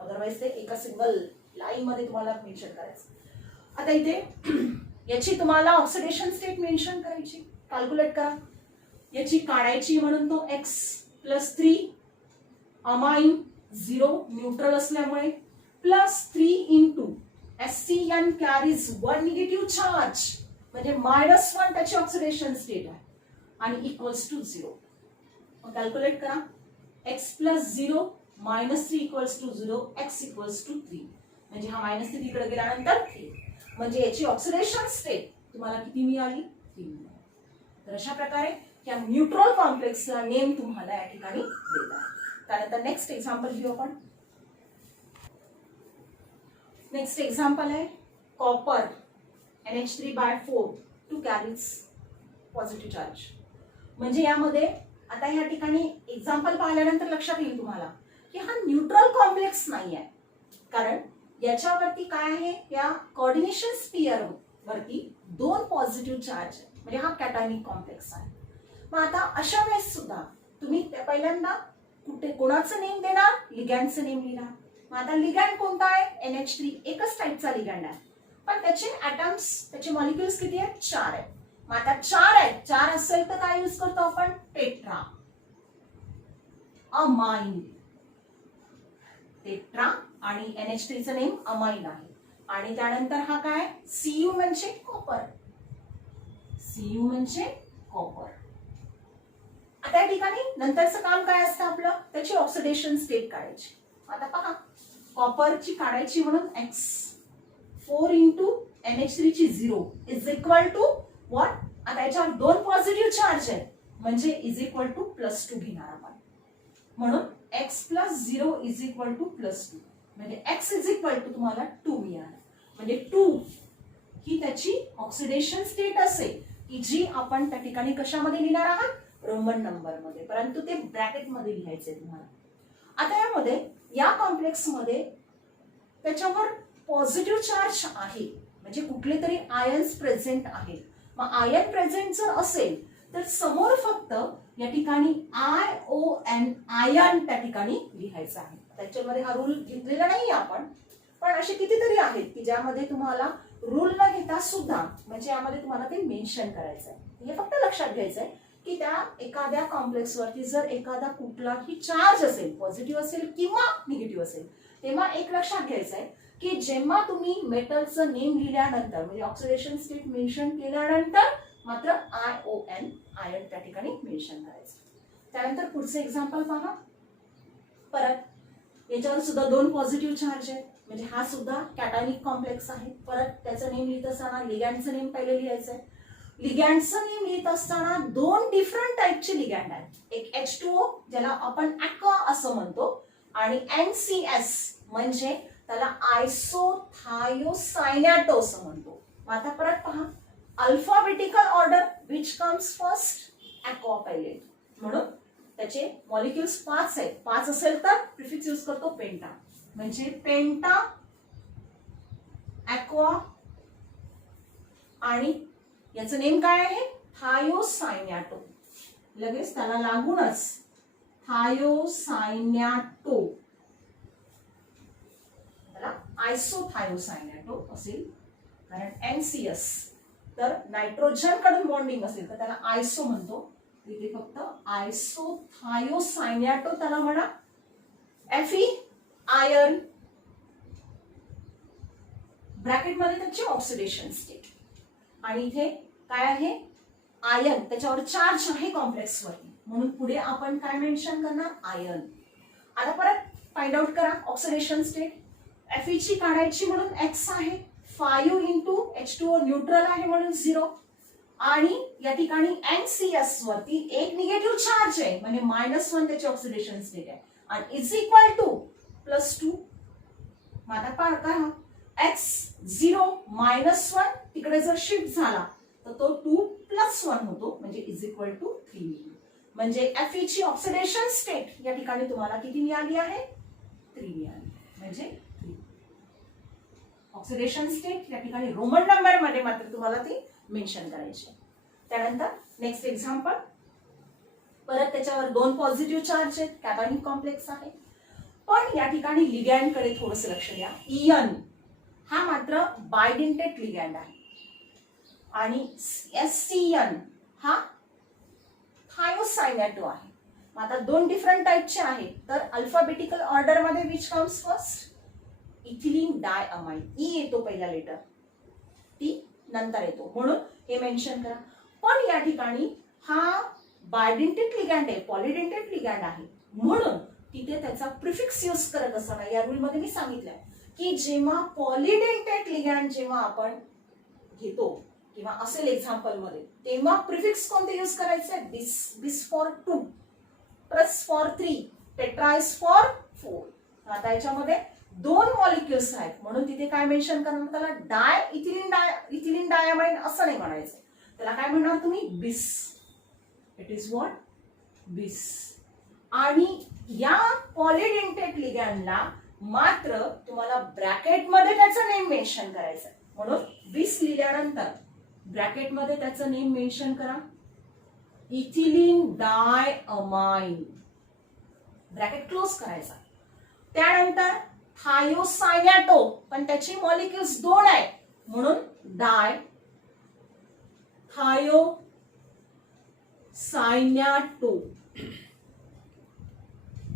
अदरवाइज ते एका सिंगल लाईन मध्ये तुम्हाला मेन्शन करायचं. आता इथे याची तुम्हाला ऑक्सिडेशन स्टेट मेन्शन करायची, कॅल्क्युलेट करा. याची काढायची म्हणून तो X+3 अमाइन 0 न्यूट्रल असल्यामुळे +3 into SCN carries 1 negative charge, म्हणजे -1 त्याची ऑक्सिडेशन स्टेट आहे आणि इक्वल्स टू 0. कॅल्क्युलेट करा. X+0 -3 equals to 0, X equals to 3, म्हणजे हा -3 तिकडे गेल्यानंतर 3, म्हणजे याची ऑक्सिडेशन स्टेट तुम्हाला किती मिळाली? 3. तर अशा प्रकारे या न्यूट्रल कॉम्प्लेक्सला नेम तुम्हाला या ठिकाणी देत आहे. त्यानंतर नेक्स्ट एक्झाम्पल घेऊ आपण. नेक्स्ट एक्झाम्पल आहे copper NH3/4 2 carries positive charge. म्हणजे यामध्ये आता या ठिकाणी एक्झाम्पल पाहिल्यानंतर लक्षात येईल तुम्हाला की हा न्यूट्रल कॉम्प्लेक्स नाही आहे, कारण याच्यावरती काय आहे? या कोऑर्डिनेशन स्फिअर वरती 2 पॉझिटिव्ह चार्ज, म्हणजे हा कॅटायनिक कॉम्प्लेक्स आहे. मग आता अशा वेळेस सुद्धा तुम्ही पहिल्यांदा कोणाचं नेम देणार? लिगँडचं नेम लिहिणार. मग आता लिगँड कोणता आहे? NH3 एकच टाईपचा लिगँड आहे, पण त्याचे ॲटम्स, त्याचे मॉलिक्युल्स किती आहेत? 4 आहेत. मग आता 4 आहेत, 4 असेल तर काय यूज करतो आपण? Tetra amine. टेट्रा आणि NH3चं नेम अमाइन आहे. आणि त्यानंतर हा काय? Cu म्हणजे कॉपर. Cu म्हणजे कॉपर. आता या ठिकाणी नंतरचं काम काय असतं आपलं? त्याची ऑक्सिडेशन स्टेट काढायची. आता पहा, कॉपरची काढायची म्हणून X4 इंटू NH3 ची 0 इज इक्वल टू व्हॉट? आता याच्यावर 2 पॉझिटिव्ह चार्ज आहेत, म्हणजे इज इक्वल टू +2 घेणार आपण. म्हणून X+0 इज इक्वल टू +2, म्हणजे X इज इक्वल टू तुम्हाला 2 मिळालं. म्हणजे 2 ही त्याची ऑक्सिडेशन स्टेट असेल की जी आपण त्या ठिकाणी कशामध्ये लिहिणार आहात? रोमन नंबर मध्ये, परंतु ते ब्रॅकेट मध्ये लिहायचे तुम्हाला. आता यामध्ये या कॉम्प्लेक्स मध्ये त्याच्यावर पॉझिटिव्ह चार्ज आहे, म्हणजे कुठले तरी आयन्स प्रेझेंट आहेत. मग आयन प्रेझेंट जर असेल तर समोर फक्त या ठिकाणी ION आयन त्या ठिकाणी लिहायचं आहे. त्याच्यामध्ये हा रूल घेतलेला नाही आपण, पण असे कितीतरी आहेत की ज्यामध्ये तुम्हाला रूल न घेता सुद्धा, म्हणजे यामध्ये तुम्हाला ते मेन्शन करायचं आहे. हे फक्त लक्षात घ्यायचं आहे की त्या एखाद्या कॉम्प्लेक्स वरती जर एखादा कुठलाही चार्ज असेल, पॉझिटिव्ह असेल किंवा निगेटिव्ह असेल, तेव्हा एक लक्षात घ्यायचं आहे की जेव्हा तुम्ही मेटलचं नेम लिहिल्यानंतर, म्हणजे ऑक्सिडेशन स्टेट मेन्शन केल्यानंतर मात्र ION आयन त्या ठिकाणी मेन्शन करायचं. त्यानंतर पुढचं एक्झाम्पल पहा. परत याच्यावर सुद्धा 2 पॉझिटिव्ह चार्ज आहेत, म्हणजे हा सुद्धा कॅटायनिक कॉम्प्लेक्स आहे. परत त्याचं नेम लिहित असताना लिगँडचं नेम पहिले लिहायचं आहे. लिगँडचं नेम लिहित असताना 2 डिफरंट टाईपचे लिगँड आहेत. एक H2O ज्याला आपण ॲक्वा असं म्हणतो, आणि NCS म्हणजे त्याला आयसोथायोसायन्याटो असं म्हणतो. आता परत पहा, alphabetical order which comes first? Aqua पहिले, म्हणून त्याचे मॉलिक्युल्स 5 आहेत. 5 असेल तर प्रिफिक्स यूज करतो पेंटा, म्हणजे पेंटा ॲक्वा. आणि याचं नेम काय आहे? थायोसायन्याटो. लगेच त्याला लागूनच थायोसायन्याटो, त्याला आयसोथायोसायन्याटो असेल, कारण NCS तर नायट्रोजन कडून बॉन्डिंग असेल तर त्याला आयसो म्हणतो. तिथे फक्त आयसोथायोसायन्याटो त्याला म्हणा. Fe आयर्न, ब्रॅकेट मध्ये त्याची ऑक्सिडेशन स्टेट. आणि इथे काय आहे? आयन त्याच्यावर चार्ज आहे कॉम्प्लेक्स वरती, म्हणून पुढे आपण काय मेन्शन करणार, आयन. आता परत फाइंड आउट करा ऑक्सिडेशन स्टेट. Fe ची काढायची म्हणून x आहे, 5 इंटू H2O न्यूट्रल आहे म्हणून 0, आणि या ठिकाणी NCS वरती एक निगेटिव्ह चार्ज आहे म्हणजे -1 त्याची ऑक्सिडेशन स्टेट आहे, आणि इज इक्वल टू +2. मग आता पहा करा, x0 -1 तिकडे जर शिफ्ट झाला तर तो 2 + 1 होतो म्हणजे इज इक्वल टू 3. म्हणजे Fe ची ऑक्सिडेशन स्टेट या ठिकाणी तुम्हाला किती मिळाली आहे, 3 मिळाली. म्हणजे ऑक्सिडेशन स्टेट या ठिकाणी रोमन नंबर मध्ये मात्र तुम्हाला ती मेन्शन करायची. त्यानंतर नेक्स्ट एक्झाम्पल, परत त्याच्यावर 2 पॉझिटिव्ह चार्ज आहेत, कॅटायनिक कॉम्प्लेक्स आहे, पण या ठिकाणी लिगॅंड कडे थोडस लक्ष द्या. इयन हा मात्र बायडेंटेट लिगॅंड आहे, आणि SCN हा थायोसायनॅटो आहे. आता 2 डिफरंट टाइपचे आहेत, तर अल्फाबेटिकल ऑर्डर मध्ये which comes first, ethylene diamine. E येतो पहिला लेटर, टी नंतर येतो, म्हणून हे मेन्शन करा. पण या ठिकाणी हा बायडेंटेट लिगॅंड आहे, पॉलिडेंटेट लिगॅंड आहे, म्हणून तिथे त्याचा प्रिफिक्स यूज करत असताना या रूल मध्ये मी सांगितलंय की जेव्हा पॉलिडेंटेट लिगॅंड जेव्हा आपण घेतो किंवा असेल एक्झाम्पल मध्ये, तेव्हा प्रिफिक्स कोणते यूज करायचे, बिस for 2, plus for 3, tetra is for 4. आता याच्यामध्ये 2 मॉलिक्युल्स आहेत, म्हणून तिथे काय मेन्शन करणार, त्याला इथिलीन डायअमाइन असं नाही म्हणायचं, त्याला काय म्हणणार तुम्ही, बिस. इट इज व्हॉट, बिस. आणि या पॉलिडेंटेट लिगॅंडला मात्र तुम्हाला ब्रॅकेट मध्ये त्याचं नेम मेन्शन करायचं, म्हणून बिस लिहिल्यानंतर ब्रॅकेट मध्ये त्याचं नेम मेन्शन करा, इथिलीन डायअमाइन, ब्रॅकेट क्लोज करायचा. त्यानंतर थायोसायनॅटो, पण त्याची मॉलिक्युल्स 2 आहेत, म्हणून डाय थायोसायनॅटो,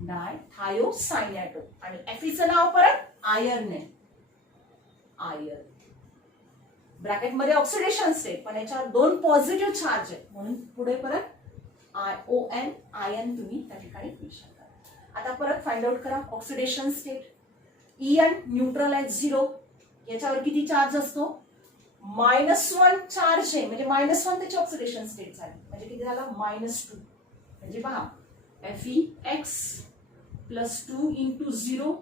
डाय थायोसायनॅटो. आणि Feचं नाव परत आयर्न आहे, आयर्न. ब्रॅकेट मध्ये ऑक्सिडेशन स्टेट, पण याच्यावर 2 पॉझिटिव्ह चार्ज आहेत, म्हणून पुढे परत ION, आयन तुम्ही त्या ठिकाणी मेन्शन करा. आता परत फाइंड आउट करा ऑक्सिडेशन स्टेट. इयन न्यूट्रल आहे 0, याच्यावर किती चार्ज असतो, -1 चार्ज आहे, म्हणजे -1 त्याची ऑक्सिडेशन स्टेट झाली, म्हणजे किती झाला, -2. म्हणजे पहा, FeX +2 into 0,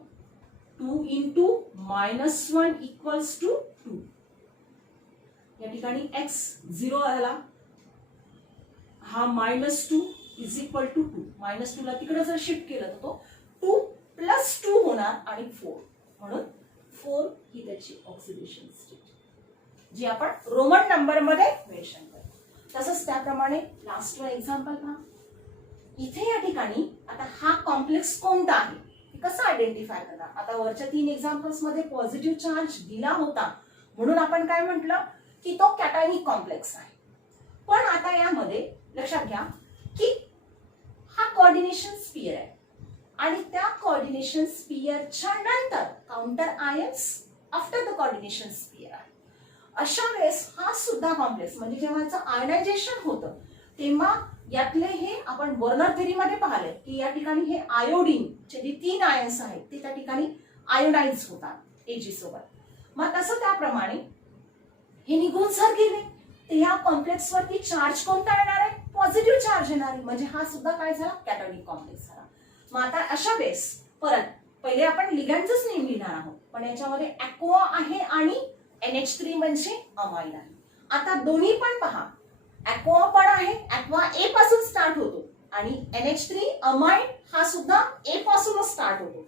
2 into -1 equals to 2. या ठिकाणी x 0 आला, हा -2 इज इक्वल टू 2. -2 ला तिकडे जर शिफ्ट केलं तर तो 2 + 2 होणार आणि 4, म्हणून 4 ही त्याची ऑक्सिडेशन स्टेट जी आपण रोमन नंबर मध्ये मेन्शन करतो. तसंच त्याप्रमाणे लास्ट वन एक्झाम्पल पहा. इथे या ठिकाणी आता हा कॉम्प्लेक्स कोणता आहे हे कसं आयडेंटिफाय करणार. आता वरच्या 3 एक्झाम्पल्स मध्ये पॉझिटिव्ह चार्ज दिला होता, म्हणून आपण काय म्हटलं की तो कॅटायनिक कॉम्प्लेक्स आहे. पण आता यामध्ये लक्षात घ्या की हा कोऑर्डिनेशन स्फियर आहे, आणि त्या कोऑर्डिनेशन स्फियरच्या नंतर counter ions after the coordination sphere आहे. अशा वेळेस हा सुद्धा कॉम्प्लेक्स, म्हणजे जेव्हा याचं आयनायझेशन होतं तेव्हा यातले हे आपण वर्नर थेरी मध्ये पाहिले की या ठिकाणी हे आयोडीन चे जे 3 आयन्स आहेत ते त्या ठिकाणी आयोडाइज होतात Ag सोबत. मग तसं त्याप्रमाणे हे निघून जर गेले तर ह्या कॉम्प्लेक्स वरती चार्ज कोणता येणार आहे, पॉझिटिव्ह चार्ज येणार आहे, म्हणजे हा सुद्धा काय झाला, कॅटायनिक कॉम्प्लेक्स झाला. मग आता अशा वेळेस परत पहिले आपण लिगॅंडच नेम लिहिणार आहोत, पण याच्यामध्ये ॲक्वा आहे आणि NH3 म्हणजे अमाइन आहे. आता दोन्ही पण पहा, ॲक्वा पण आहे, ॲक्वा A पासून स्टार्ट होतो, आणि NH3 अमाइन हा सुद्धा A पासूनच स्टार्ट होतो.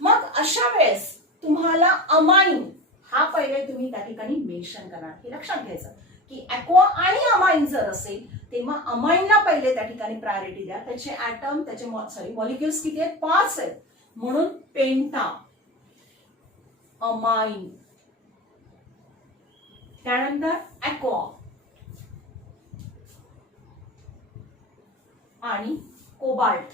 मग अशा वेळेस तुम्हाला अमाइन हा पहिले तुम्ही त्या ठिकाणी मेन्शन करणार. हे लक्षात घ्यायचं की ॲक्वा आणि अमाइन जर असेल तेव्हा अमाइनला पहिले त्या ठिकाणी प्रायोरिटी द्या. त्याचे ॲटम, त्याचे मॉलिक्युल्स किती आहेत, 5 आहेत, म्हणून पेंटा अमाइन, त्यानंतर ॲक्वा आणि कोबाल्ट.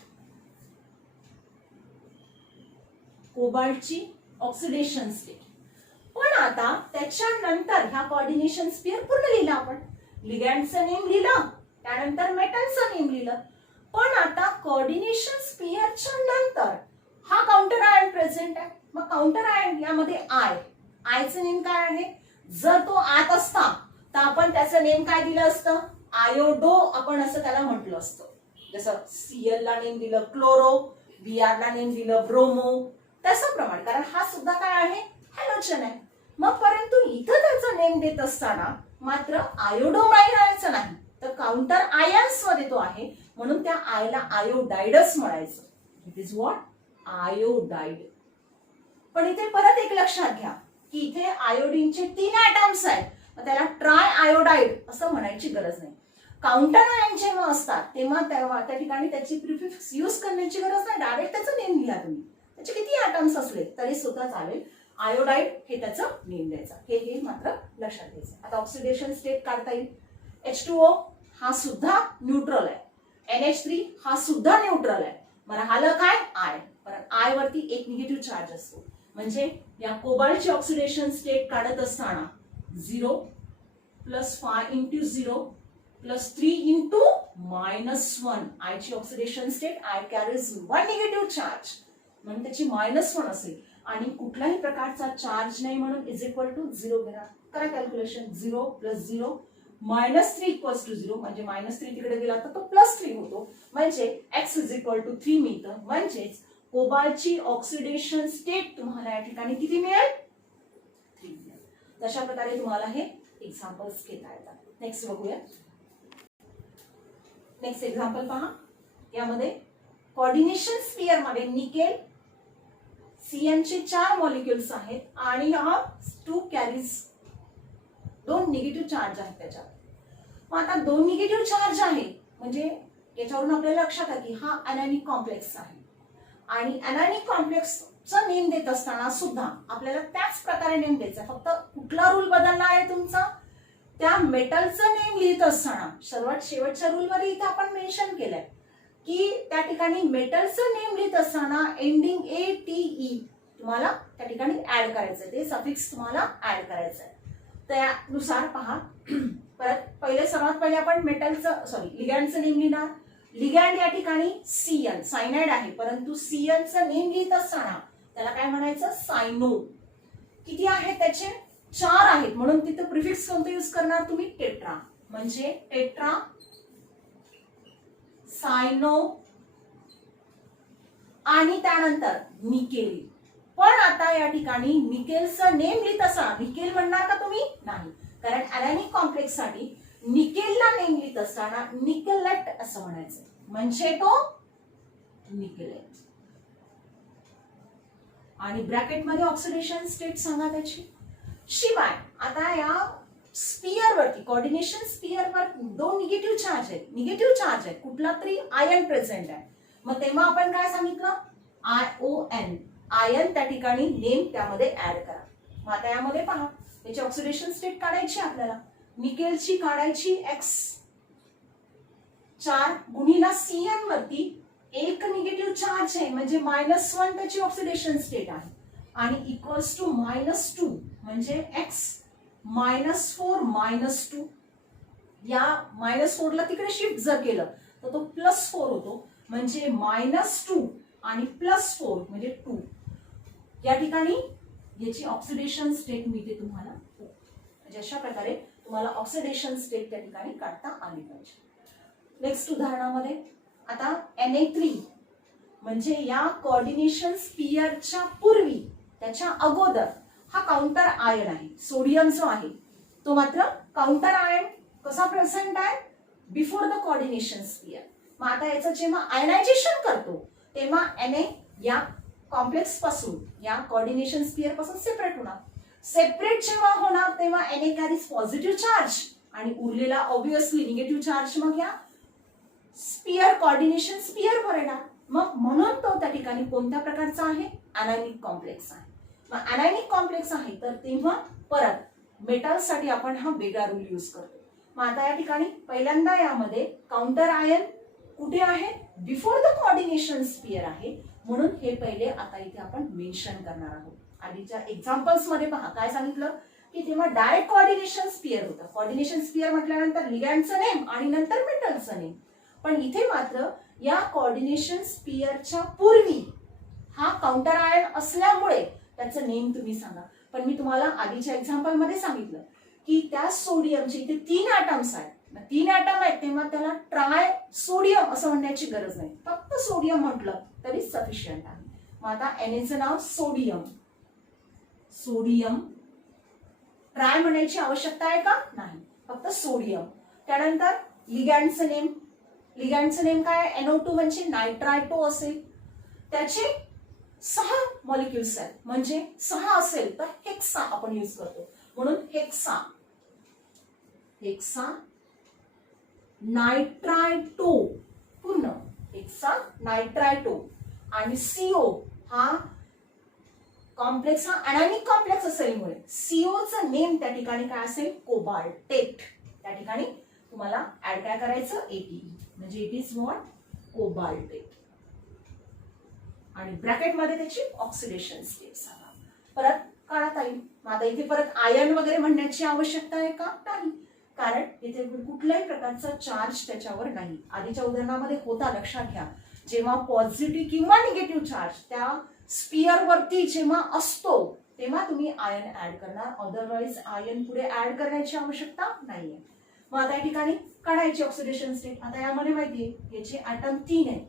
कोबाल्टची oxidation state. पण आता त्याच्यानंतर ह्या कोऑर्डिनेशन स्फियर पूर्ण लिहिला आपण, लिगॅंडचं नेम लिहिलं, त्यानंतर मेटलचं नेम लिहिलं. पण आता कोऑर्डिनेशन स्पियरच्या नंतर हा काउंटर आयन प्रेझेंट आहे. मग काउंटर आयन यामध्ये आयचं नेम काय आहे? जर तो आत असता तर आपण त्याचं नेम काय दिलं असतं? आयोडो आपण असं त्याला म्हटलं असतं. जसं सीएल ला नेम दिलं क्लोरो, बीआर ला नेम दिलं ब्रोमो, त्याप्रमाणे. कारण हा सुद्धा काय आहे? हॅलोजन आहे. मग परंतु इथं त्याचा नेम देत असताना मात्र आयोडो म्हणायचं नाही, तर काउंटर आयन्स मध्ये तो आहे म्हणून त्या आयला आयोडाइडच म्हणायचं. It is what? आयोडाइड. पण इथे परत एक लक्षात घ्या की इथे आयोडीनचे 3 ऍटम्स आहेत, मग त्याला ट्राय आयोडाइड असं म्हणायची गरज नाही. काउंटर आयन जेव्हा असतात तेव्हा त्या ठिकाणी त्याची प्रिफिक्स यूज करण्याची गरज नाही. डायरेक्ट त्याचं नेम लिहा तुम्ही. त्याचे किती ऍटम्स असले तरी सुद्धा चालेल. आयोडाइड हे त्याचं नेम द्यायचं. हे मात्र लक्षात घ्यायचं. आता ऑक्सिडेशन स्टेट काढता येईल. H2O हा सुद्धा न्यूट्रल आहे. NH3 हा सुद्धा न्यूट्रल आहे. मला आलं काय? आय. कारण आय वरती एक निगेटिव्ह चार्ज असतो. म्हणजे या कोबाल्टची ऑक्सिडेशन स्टेट काढत असताना 0 + 5 × 0 + 3 × -1 आयची oxidation state I carries 1 negative charge म्हणून त्याची -1 असेल आणि कुठल्याही प्रकारचा चार्ज नाही म्हणून इज इक्वल टू 0 घेणार. करा कॅल्क्युलेशन. 0 + 0 -3 = 0 म्हणजे -3 तिकडे गेला तर तो +3 होतो म्हणजे x = 3 मिळतं. म्हणजेच कोबाल्टची ऑक्सिडेशन स्टेट तुम्हाला या ठिकाणी किती मिळेल? 3 मिळेल. तशा प्रकारे तुम्हाला हे एक्झाम्पल्स घेता येतात. नेक्स्ट बघूया. नेक्स्ट एक्झाम्पल पहा. यामध्ये कोऑर्डिनेशन स्पियर मध्ये निकेल CN चे 4 मॉलिक्युल्स आहेत आणि हा 2 कॅरीज 2 निगेटिव्ह चार्ज आहेत त्याच्यात. मग आता 2 निगेटिव्ह चार्ज आहे म्हणजे याच्यावरून आपल्याला लक्षात आहे की हा अनॅनिक कॉम्प्लेक्स आहे आणि अनॅनिक कॉम्प्लेक्सचा नेम देत असताना सुद्धा आपल्याला त्याच प्रकारे नेम द्यायचा. फक्त कुठला रूल बदलला आहे तुमचा? त्या मेटलचं नेम लिहित असताना सर्वात शेवटच्या रूल मध्ये इथे आपण मेन्शन केलंय की त्या ठिकाणी मेटलचं नेम लिहित असताना एंडिंग ATE तुम्हाला त्या ठिकाणी ऍड करायचंय. ते सफिक्स तुम्हाला ऍड करायचंय. त्यानुसार पहा. परत सर्वात पहिले आपण मेटलचं लिगँडचं नेम लिहिणार. लिगँड या ठिकाणी CN सायनाइड आहे परंतु CNचं नेम लिहित असताना त्याला काय म्हणायचं? सायनो. किती आहेत त्याचे? 4 आहेत म्हणून तिथं प्रिफिक्स कोणतं यूज करणार तुम्ही? टेट्रा. म्हणजे टेट्रा सायनो आणि त्यानंतर निकेल. पण आता या ठिकाणी निकेलचं नेम लिहित असताना निकेल म्हणणार का तुम्ही? नाही. कारण अनॅनिक कॉम्प्लेक्स साठी निकेलला नेम लिहित असताना निकेलेट असं म्हणायचं म्हणजे तो निकेलेट. आणि ब्रॅकेटमध्ये ऑक्सिडेशन स्टेट सांगा त्याची. शिवाय आता या स्पियर वरती कोऑर्डिनेशन स्पियर वर 2 निगेटिव्ह चार्ज आहेत. कुठला तरी आयन प्रेझेंट आहे. मग तेव्हा आपण काय सांगितलं? ION आयन त्या ठिकाणी नेम त्यामध्ये ऍड करा. मग आता यामध्ये पहा याची ऑक्सिडेशन स्टेट काढायची आपल्याला. निकेलची काढायची X 4 गुणिला CN वरती एक निगेटिव्ह चार्ज आहे म्हणजे -1 त्याची ऑक्सिडेशन स्टेट आहे आणि इक्वल्स टू -2 म्हणजे X -4 -2. या -4 ला तिकडे शिफ्ट जर केलं तर तो +4 होतो म्हणजे -2 आणि +4 म्हणजे 2. या ठिकाणी याची ऑक्सिडेशन स्टेट मिळते तुम्हाला. म्हणजे अशा प्रकारे तुम्हाला ऑक्सिडेशन स्टेट त्या ठिकाणी काढता आली पाहिजे. नेक्स्ट उदाहरणामध्ये आता Na3 म्हणजे या कोऑर्डिनेशन स्पियरच्या पूर्वी त्याच्या अगोदर हा काउंटर आयन आहे. सोडियम जो आहे तो मात्र काउंटर आयन कसा प्रेझेंट आहे? Before the coordination sphere. मग आता याचं जेव्हा आयनायझेशन करतो तेव्हा Na या कॉम्प्लेक्स पासून या कोऑर्डिनेशन स्पियर पासून सेपरेट होणार. सेपरेट जेव्हा होणार तेव्हा Na कॅरीज पॉझिटिव्ह चार्ज आणि उरलेला ऑब्विसली निगेटिव्ह चार्ज मग या स्पियर कोऑर्डिनेशन स्पियर वर येणार. मग म्हणून तो त्या ठिकाणी कोणत्या प्रकारचा आहे? अनायनिक कॉम्प्लेक्स आहे. मग अनायनिक कॉम्प्लेक्स आहे तर तेव्हा परत मेटलसाठी आपण हा वेगळा रूल यूज करतो. मग आता या ठिकाणी पहिल्यांदा यामध्ये काउंटर आयन कुठे आहे? बिफोर द कोऑर्डिनेशन स्पियर आहे म्हणून हे पहिले आता इथे आपण मेन्शन करणार आहोत. आधीच्या एक्झाम्पल्स मध्ये पहा काय सांगितलं की तेव्हा डायरेक्ट कोऑर्डिनेशन स्पियर होतं. कोऑर्डिनेशन स्पियर म्हटल्यानंतर लिगँडचं नेम आणि नंतर मेटलचं नेम. पण इथे मात्र या कोऑर्डिनेशन स्पियरच्या पूर्वी हा काउंटर आयन असल्यामुळे त्याचं नेम तुम्ही सांगा. पण मी तुम्हाला आधीच्या एक्झाम्पल मध्ये सांगितलं की त्या सोडियमचे इथे 3 ॲटम्स आहेत. 3 ॲटम आहेत तेव्हा त्याला ट्राय सोडियम असं म्हणण्याची गरज नाही. फक्त सोडियम म्हटलं तरी सफिशियंट आहे. मग आता Na नाव सोडियम. सोडियम ट्राय म्हणायची आवश्यकता आहे का? नाही, फक्त सोडियम. त्यानंतर लिगँडचं नेम. लिगँडचं नेम काय? NO2 म्हणजे नायट्रायटो असेल. त्याचे 6 मॉलिक्युल्स आहेत, म्हणजे 6 असेल तर हेक्सा आपण यूज करतो. म्हणून हेक्सा. हेक्सा नायट्रायटो पूर्ण हेक्सा नायट्रायटो. आणि CO हा कॉम्प्लेक्स, हा अनायनिक कॉम्प्लेक्स असल्यामुळे COचं नेम त्या ठिकाणी काय असेल? कोबाल्टेट. त्या ठिकाणी तुम्हाला ऍड काय करायचं? ATE, म्हणजे इट इज व्हॉट? कोबाल्टेट. आणि ब्रॅकेटमध्ये त्याची ऑक्सिडेशन स्टेट सांगा. परत काढता येईल. आता इथे परत आयन वगैरे म्हणण्याची आवश्यकता आहे का? नाही, कारण इथे कुठल्याही प्रकारचा चार्ज त्याच्यावर नाही. आधीच्या उदाहरणामध्ये होता, लक्षात घ्या. जेव्हा पॉझिटिव्ह किंवा निगेटिव्ह चार्ज त्या स्पियर वरती जेव्हा असतो तेव्हा तुम्ही आयन ऍड करणार, अदरवाईज आयन पुढे ऍड करण्याची आवश्यकता नाहीये. मग आता या ठिकाणी काढायची ऑक्सिडेशन स्टेट. आता यामध्ये माहितीये याचे ॲटम 3 आहेत.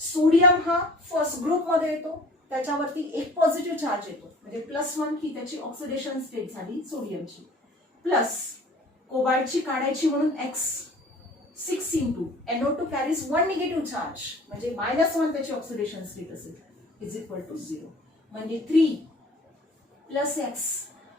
सोडियम हा फर्स्ट ग्रुप मध्ये येतो, त्याच्यावरती एक पॉझिटिव्ह चार्ज येतो, म्हणजे +1 ही त्याची ऑक्सिडेशन स्टेट झाली सोडियमची. प्लस कोबाल्टची काढायची म्हणून X 6 into NO2 carries 1 negative charge, म्हणजे -1 त्याची ऑक्सिडेशन स्टेट असेल, इज इक्वल टू 0. म्हणजे 3 + X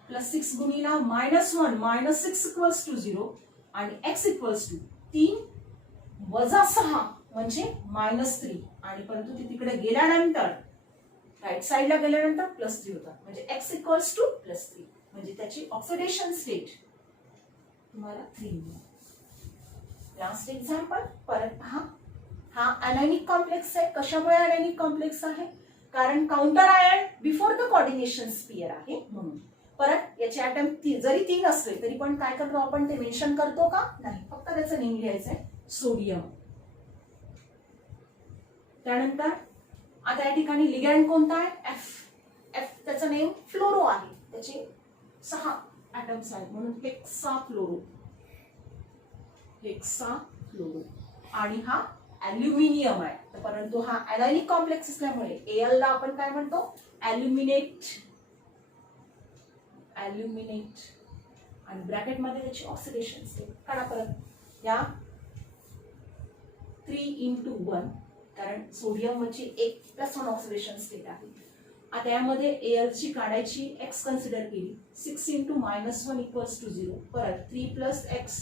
+ 6 गुणिला -1 -6 इक्वल्स टू 0 आणि X इक्वल्स टू 3 - 6 म्हणजे -3. आणि परंतु ते तिकडे गेल्यानंतर राईट साइडला गेल्यानंतर +3 होता, म्हणजे X इक्वल्स टू +3. म्हणजे त्याची ऑक्सिडेशन स्टेट तुम्हाला 3 मिळेल. लास्ट एक्झाम्पल परत पहा. हा अनायनिक कॉम्प्लेक्स आहे. कशामुळे अनायनिक कॉम्प्लेक्स आहे? कारण counter ion before the coordination sphere आहे म्हणून. परत याचे ॲटम जरी 3 असले तरी पण काय करतो आपण? ते मेन्शन करतो का? नाही, फक्त त्याचं नेम लिहायचं आहे सोडियम. त्यानंतर आता या ठिकाणी लिगँड कोणता आहे? F त्याचं नेम फ्लोरो आहे. त्याचे 6 ॲटम्स आहेत म्हणून हेक्साफ्लोरो. हेक्साफ्लोरो. आणि हा ॲल्युमिनियम आहे, परंतु हा अनायनिक कॉम्प्लेक्स असल्यामुळे Al ला आपण काय म्हणतो? ॲल्युमिनेट. ॲल्युमिनेट. आणि ब्रॅकेटमध्ये त्याची ऑक्सिडेशन स्टेट काढा. परत या 3 इंटू 1, कारण सोडियम वरची 1+1 ऑक्सिडेशन स्टेट आहे. आता यामध्ये Al ची काढायची, X कन्सिडर केली, 6 इंटू -1 इक्वल्स टू 0. परत 3 + X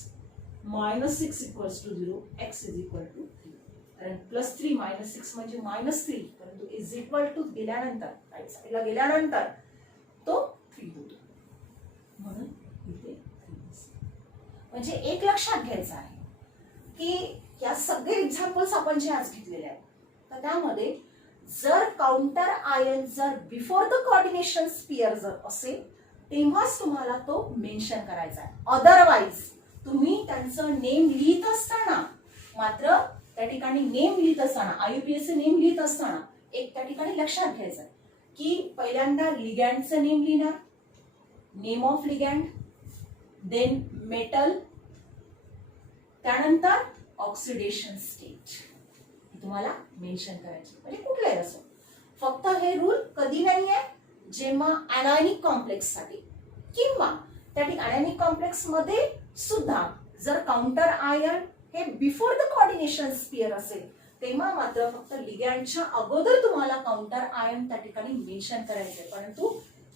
-6 equals to 0. X is equal to 3. कारण +3 -6 म्हणजे -3, परंतु इज इक्वल टू गेल्यानंतर राईट साइडला गेल्यानंतर तो 3 होतो, म्हणून इथे 3. म्हणजे एक लक्षात घ्यायचं आहे की या सगळे एक्झाम्पल्स आपण जे आज घेतलेले आहेत तर त्यामध्ये जर काउंटर आयन जर बिफोर द कोऑर्डिनेशन स्पियर जर असेल तेव्हाच तुम्हाला तो मेन्शन करायचा आहे. अदरवाईज तुम्ही त्यांचं नेम लिहित असताना मात्र त्या ठिकाणी नेम लिहित असताना IUPAC नेम लिहित असताना एक त्या ठिकाणी लक्षात घ्यायचं आहे की पहिल्यांदा लिगँडचं नेम लिहिणार, name of ligand, then metal, त्यानंतर ऑक्सिडेशन स्टेट तुम्हाला मेन्शन करायची. म्हणजे कुठलाही असो, फक्त हे रूल कधी नाही आहे जेव्हा अनायनिक कॉम्प्लेक्स साठी किंवा त्या ठिकाणी अनायनिक कॉम्प्लेक्स मध्ये सुद्धा जर काउंटर आयन हे बिफोर द कोऑर्डिनेशन स्पियर असेल तेव्हा मात्र फक्त लिगँडच्या अगोदर तुम्हाला काउंटर आयन त्या ठिकाणी मेन्शन करायचे. परंतु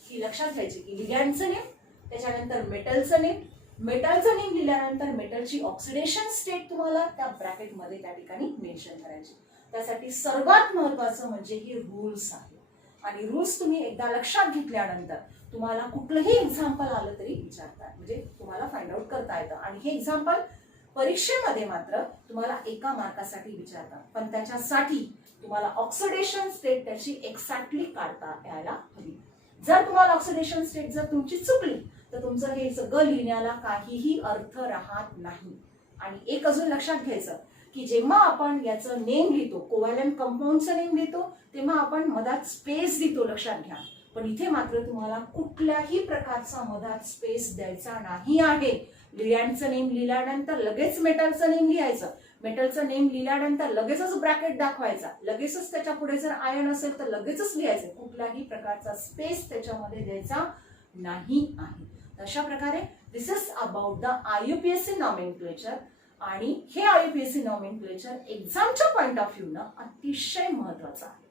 ही लक्षात घ्यायची की लिगँडचं नेम, त्याच्यानंतर मेटलचं नेम, मेटलचं नेम लिहिल्यानंतर मेटलची ऑक्सिडेशन स्टेट तुम्हाला त्या ब्रॅकेटमध्ये त्या ठिकाणी मेन्शन करायची. त्यासाठी सर्वात महत्वाचं म्हणजे ही रूल्स आहे. आणि रूल्स तुम्ही एकदा लक्षात घेतल्यानंतर तुम्हाला कुठलंही एक्झाम्पल आलं तरी विचारतात, म्हणजे तुम्हाला फाइंड आउट करता येतं. आणि हे एक्झाम्पल परीक्षेमध्ये मात्र तुम्हाला 1 मार्कासाठी विचारतात, पण त्याच्यासाठी तुम्हाला ऑक्सिडेशन स्टेट त्याची एक्झॅक्टली काढता यायला हवी. जर तुम्हाला ऑक्सिडेशन स्टेट जर तुमची चुकली तर तुमचं हे सगळं लिहिण्याला काहीही अर्थ राहत नाही. आणि एक अजून लक्षात घ्यायचं की जेव्हा आपण याचं नेम लिहितो, कोव्हॅलंट कंपाऊंडचं नेम लिहितो, तेव्हा आपण मधात स्पेस देतो, लक्षात घ्या. पण इथे मात्र तुम्हाला कुठल्याही प्रकारचा मधात स्पेस द्यायचा नाही आहे. लिगँडचं नेम लिहिल्यानंतर लगेच मेटलचं नेम लिहायचं, मेटलचं नेम लिहिल्यानंतर लगेचच ब्रॅकेट दाखवायचा, लगेचच त्याच्या पुढे जर आयन असेल तर लगेचच लिहायचं. कुठल्याही प्रकारचा स्पेस त्याच्यामध्ये द्यायचा नाही आहे. अशा प्रकारे this is about the IUPAC nomenclature. आणि हे IUPAC नॉमेनक्लेचर एक्झामच्या पॉइंट ऑफ व्ह्यू न अतिशय महत्वाचं आहे.